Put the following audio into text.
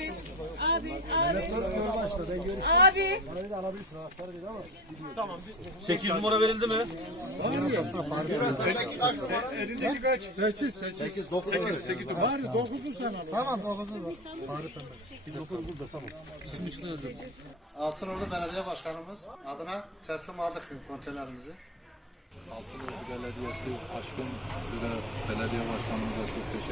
Abi, abi. Abi. abi. 8 numara verildi mi? Elindeki kaç? 8, 8. 8, 9. 8, 8 Var ya 9'u sen al. Tamam 9'u var. Altınordu Belediye Başkanımız adına teslim aldık konteynerimizi. Altınordu Belediyesi Başkan ve Belediye Başkanımıza çok teşekkür